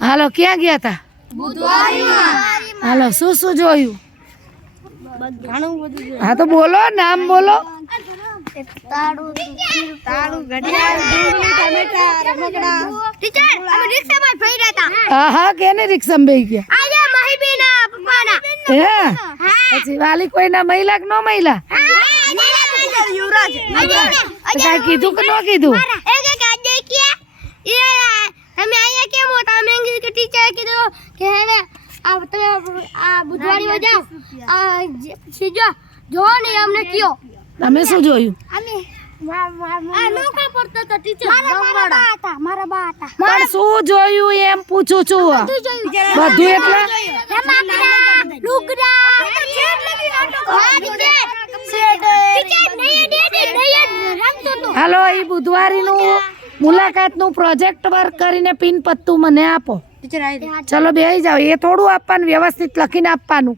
હાલો ક્યાં ગયા હતા? હાલો શું જોયું? હા તો બોલો, નામ બોલો. હા કેને રિક્ષામાં બેસી ગયા? પછી વાલી કોઈના મહિલા કે નો મહિલા? કઈ કીધું કે નો કીધું? તમે શું જોયું? પણ શું જોયું એમ પૂછું છું. બધું એટલે હાલો એ બુધવારીનું મુલાકાતનું પ્રોજેક્ટ વર્ક કરીને પિન પત્તું મને આપો. ચલો બેસી જાઓ. એ થોડું આપવાનું, વ્યવસ્થિત લખીને આપવાનું.